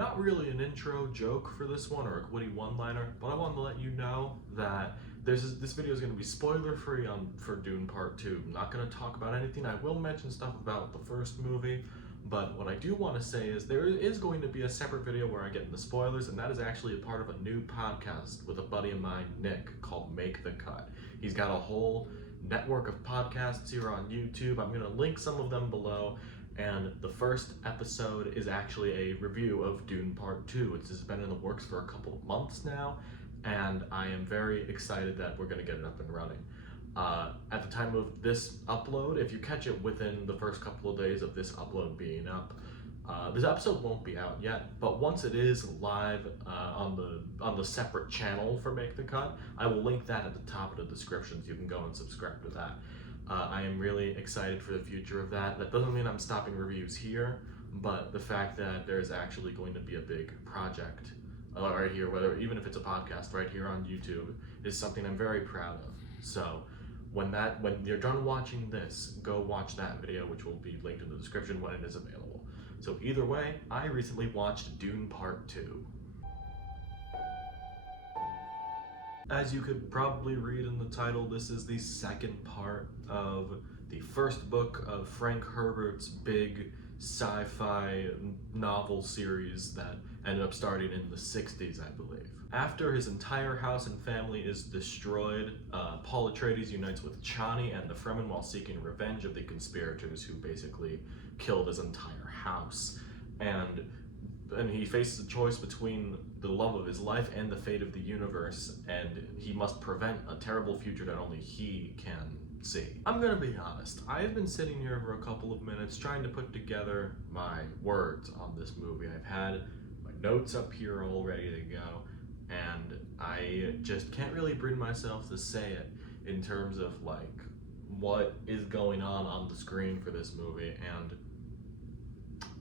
Not really an intro joke for this one or a witty one-liner, but I wanted to let you know that this video is going to be spoiler-free for Dune Part 2. I'm not going to talk about anything. I will mention stuff about the first movie, but what I do want to say is there is going to be a separate video where I get into spoilers, and that is actually a part of a new podcast with a buddy of mine, Nick, called Make the Cut. He's got a whole network of podcasts here on YouTube. I'm going to link some of them below. And the first episode is actually a review of Dune Part 2. It's just been in the works for a couple of months now, and I am very excited that we're going to get it up and running. At the time of this upload, if you catch it within the first couple of days of this upload being up, this episode won't be out yet, but once it is live on the separate channel for Make the Cut, I will link that at the top of the description so you can go and subscribe to that. I am really excited for the future of that. That doesn't mean I'm stopping reviews here, but the fact that there's actually going to be a big project right here, even if it's a podcast right here on YouTube, is something I'm very proud of. So when you're done watching this, go watch that video, which will be linked in the description when it is available. So either way, I recently watched Dune Part 2. As you could probably read in the title, this is the second part of the first book of Frank Herbert's big sci-fi novel series that ended up starting in the 60s, I believe. After his entire house and family is destroyed, Paul Atreides unites with Chani and the Fremen while seeking revenge of the conspirators who basically killed his entire house. And he faces a choice between the love of his life and the fate of the universe, and he must prevent a terrible future that only he can see. I'm gonna be honest, I have been sitting here for a couple of minutes trying to put together my words on this movie. I've had my notes up here all ready to go, and I just can't really bring myself to say it in terms of like what is going on the screen for this movie, and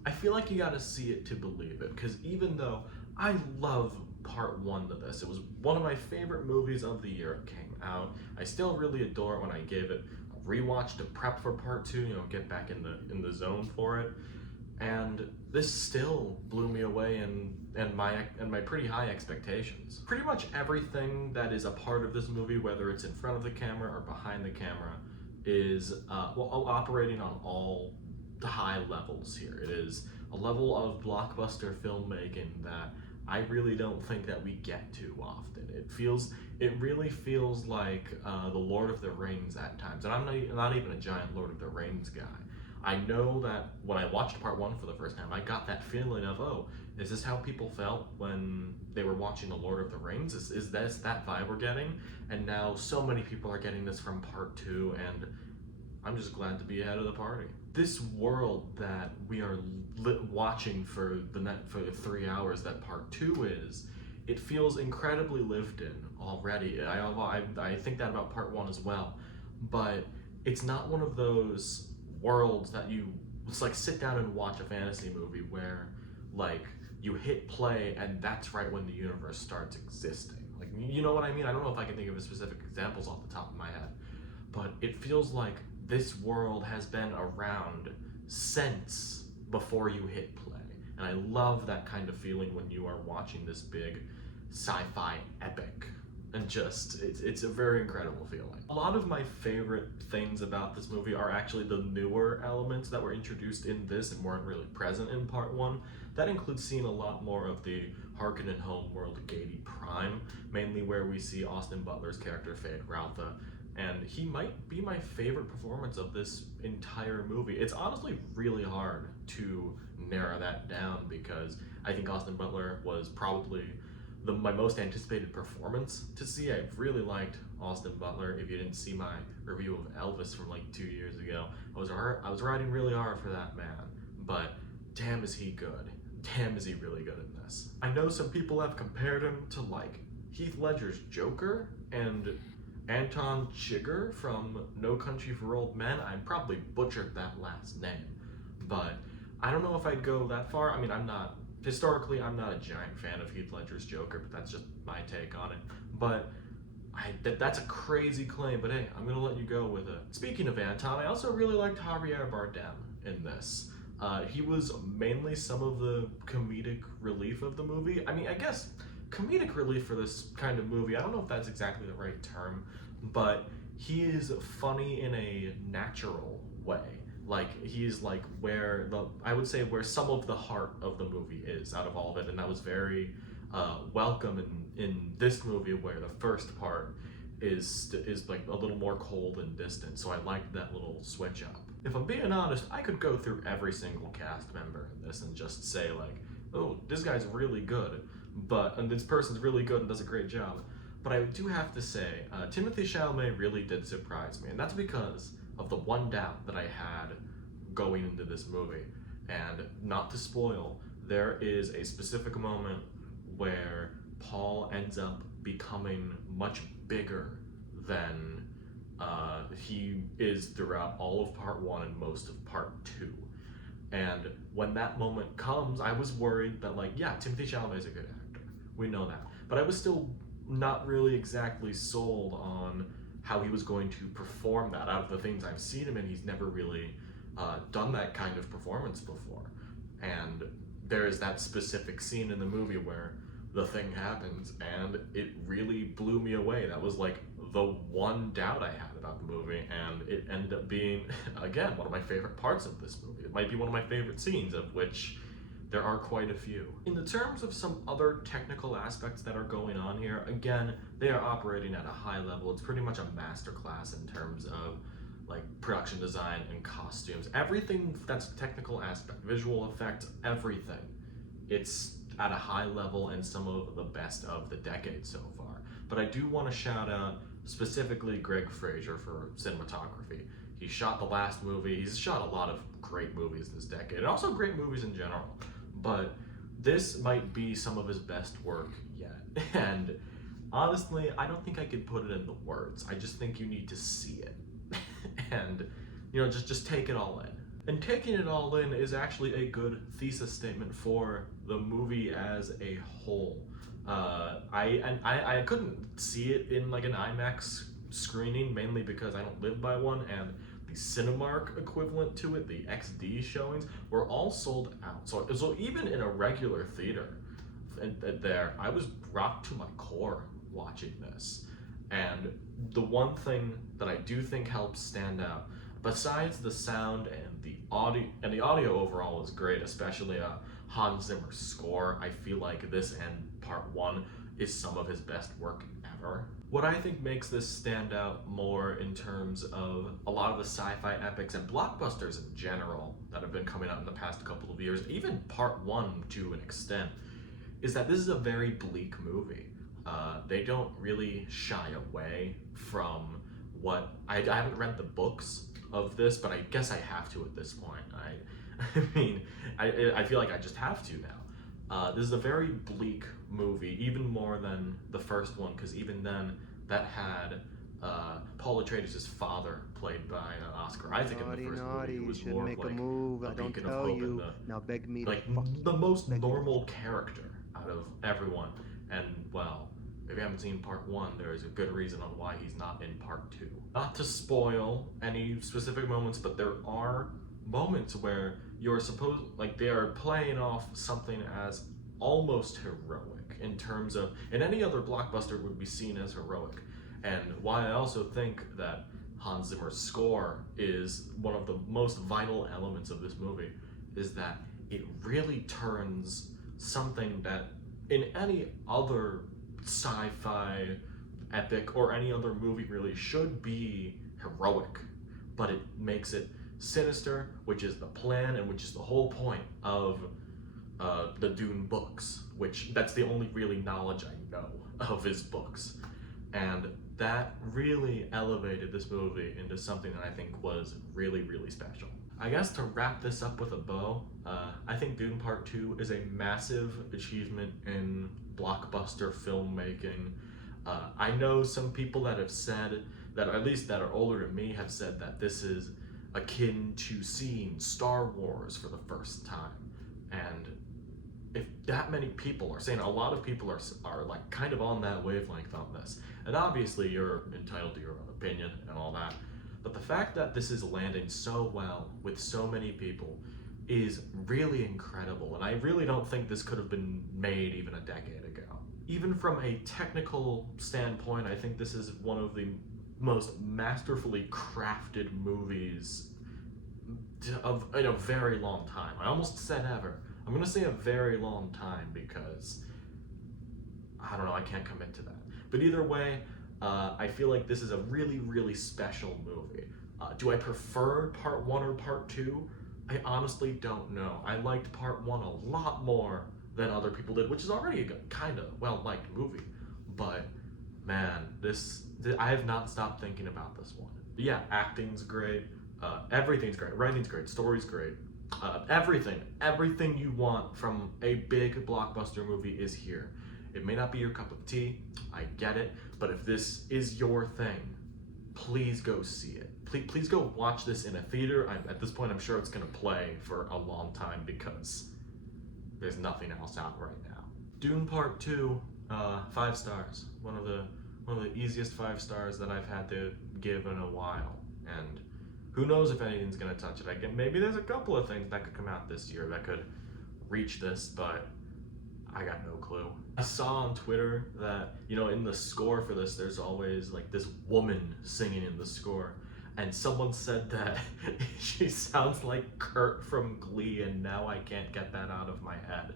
I feel like you gotta see it to believe it, because even though I love part 1 of this, it was one of my favorite movies of the year it came out, I still really adore it when I gave it a rewatch to prep for part 2, get back in the zone for it, and this still blew me away and my pretty high expectations. Pretty much everything that is a part of this movie, whether it's in front of the camera or behind the camera, is operating on all the high levels here. It is a level of blockbuster filmmaking that I really don't think that we get too often. It really feels like the Lord of the Rings at times, and I'm not even a giant Lord of the Rings guy. I know that when I watched part 1 for the first time, I got that feeling of, oh, is this how people felt when they were watching the Lord of the Rings? Is this that vibe we're getting? And now so many people are getting this from part 2, and I'm just glad to be ahead of the party. This world that we are watching for the 3 hours that part 2 is, it feels incredibly lived in already. I think that about part 1 as well, but it's not one of those worlds that it's like sit down and watch a fantasy movie where like you hit play and that's right when the universe starts existing. Like, you know what I mean? I don't know if I can think of specific examples off the top of my head, but it feels like this world has been around since before you hit play. And I love that kind of feeling when you are watching this big sci-fi epic. And just, it's a very incredible feeling. A lot of my favorite things about this movie are actually the newer elements that were introduced in this and weren't really present in part 1. That includes seeing a lot more of the Harkonnen homeworld Gadi Prime, mainly where we see Austin Butler's character Fade Ralpha, and he might be my favorite performance of this entire movie. It's honestly really hard to narrow that down because I think Austin Butler was probably my most anticipated performance to see. I really liked Austin Butler. If you didn't see my review of Elvis from like 2 years ago, I was riding really hard for that man, but damn is he good. Damn is he really good in this. I know some people have compared him to like Heath Ledger's Joker and Anton Chigurh from No Country for Old Men. I probably butchered that last name, but I don't know if I'd go that far. I mean, historically, I'm not a giant fan of Heath Ledger's Joker, but that's just my take on it. But that's a crazy claim, but hey, I'm gonna let you go with it. Speaking of Anton, I also really liked Javier Bardem in this. He was mainly some of the comedic relief of the movie. I mean, I guess comedic relief for this kind of movie, I don't know if that's exactly the right term, but he is funny in a natural way. Like, he's like I would say where some of the heart of the movie is out of all of it, and that was very welcome in this movie, where the first part is like a little more cold and distant. So I liked that little switch up. If I'm being honest, I could go through every single cast member in this and just say like, oh, this guy's really good, and this person's really good and does a great job. But I do have to say, Timothée Chalamet really did surprise me, and that's because of the one doubt that I had going into this movie. And not to spoil, there is a specific moment where Paul ends up becoming much bigger than he is throughout all of part 1 and most of part 2. And when that moment comes, I was worried that, like, yeah, Timothée Chalamet is a good actor. We know that. But I was still not really exactly sold on how he was going to perform that. Out of the things I've seen him in, he's never really done that kind of performance before. And there is that specific scene in the movie where the thing happens, and it really blew me away. That was like the one doubt I had about the movie, and it ended up being, again, one of my favorite parts of this movie. It might be one of my favorite scenes, of which there are quite a few. In the terms of some other technical aspects that are going on here, again, they are operating at a high level. It's pretty much a masterclass in terms of like production design and costumes. Everything that's technical aspect, visual effects, everything. It's at a high level and some of the best of the decade so far. But I do want to shout out specifically Greg Fraser for cinematography. He shot the last movie. He's shot a lot of great movies this decade, and also great movies in general. But this might be some of his best work yet. And honestly, I don't think I could put it in the words. I just think you need to see it. And, you know, just take it all in. And taking it all in is actually a good thesis statement for the movie as a whole. I couldn't see it in like an IMAX screening, mainly because I don't live by one, and the Cinemark equivalent to it, the XD showings, were all sold out. So even in a regular theater there, I was rocked to my core watching this. And the one thing that I do think helps stand out, besides the sound and the audio overall is great, especially Hans Zimmer's score. I feel like this and part 1 is some of his best work ever. What I think makes this stand out more in terms of a lot of the sci-fi epics and blockbusters in general that have been coming out in the past couple of years, even part 1 to an extent, is that this is a very bleak movie. They don't really shy away from what I haven't read the books of this, but I guess I have to at this point. I mean, I feel like I just have to now. This is a very bleak movie, even more than the first one, because even then that had Paul Atreides' father, played by Oscar Isaac in the first movie, who was more of like a beacon of hope and the most normal character out of everyone. And well, if you haven't seen part 1, there is a good reason on why he's not in part 2. Not to spoil any specific moments, but there are moments where you're supposed, like, they are playing off something as almost heroic in terms of, in any other blockbuster would be seen as heroic. And why I also think that Hans Zimmer's score is one of the most vital elements of this movie is that it really turns something that in any other sci-fi epic or any other movie really should be heroic, but it makes it sinister, which is the plan and which is the whole point of the Dune books, which that's the only really knowledge I know of his books. And that really elevated this movie into something that I think was really, really special. I guess to wrap this up with a bow, I think Dune Part 2 is a massive achievement in blockbuster filmmaking. I know some people that have said, that at least that are older than me, have said that this is akin to seeing Star Wars for the first time. And if that many people are saying, a lot of people are like kind of on that wavelength on this. And obviously you're entitled to your own opinion and all that. But the fact that this is landing so well with so many people is really incredible, and I really don't think this could have been made even a decade ago. Even from a technical standpoint, I think this is one of the most masterfully crafted movies of in a very long time. I almost said ever. I'm gonna say a very long time because I don't know, I can't commit to that. But either way, I feel like this is a really, really special movie. Do I prefer part 1 or part 2? I honestly don't know. I liked part 1 a lot more than other people did, which is already a kind of well-liked movie. But man, I have not stopped thinking about this one. But yeah, acting's great, everything's great, writing's great, story's great. Everything you want from a big blockbuster movie is here. It may not be your cup of tea, I get it, but if this is your thing, please go see it. Please go watch this in a theater. At this point, I'm sure it's gonna play for a long time because there's nothing else out right now. Dune Part 2, 5 stars. One of the easiest 5 stars that I've had to give in a while, and who knows if anything's gonna touch it. Maybe there's a couple of things that could come out this year that could reach this, but I got no clue. I saw on Twitter that, in the score for this, there's always like this woman singing in the score. And someone said that she sounds like Kurt from Glee, and now I can't get that out of my head.